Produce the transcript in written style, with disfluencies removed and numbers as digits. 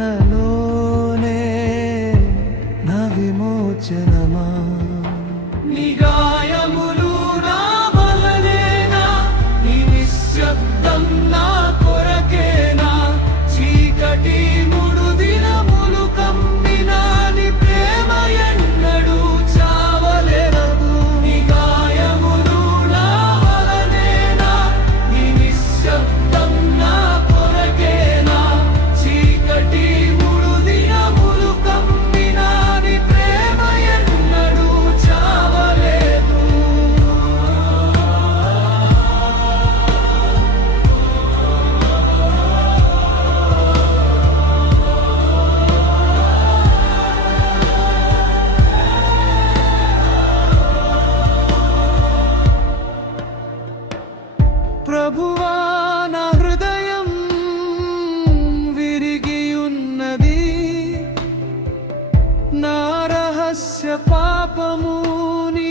నివేదనలోనే నా విమోచనమా నీ గాయములు నా వలనేనా నీ నిశ్శబ్దం నా కొరకేనా చీకటి మూడు దినములు కమ్మినా నీ ప్రేమ ఎన్నడూ చావలేరదు నీ గాయములు నా వలనేనా నీ నిశ్శబ్దం నా కొరకేనా చీకటి మూడు దినములు కమ్మినా నీ ప్రేమ ఎన్నడూ చావలేదు ప్రభువా నా హృదయం విరిగియున్నది నా రహస్య పాపము నీ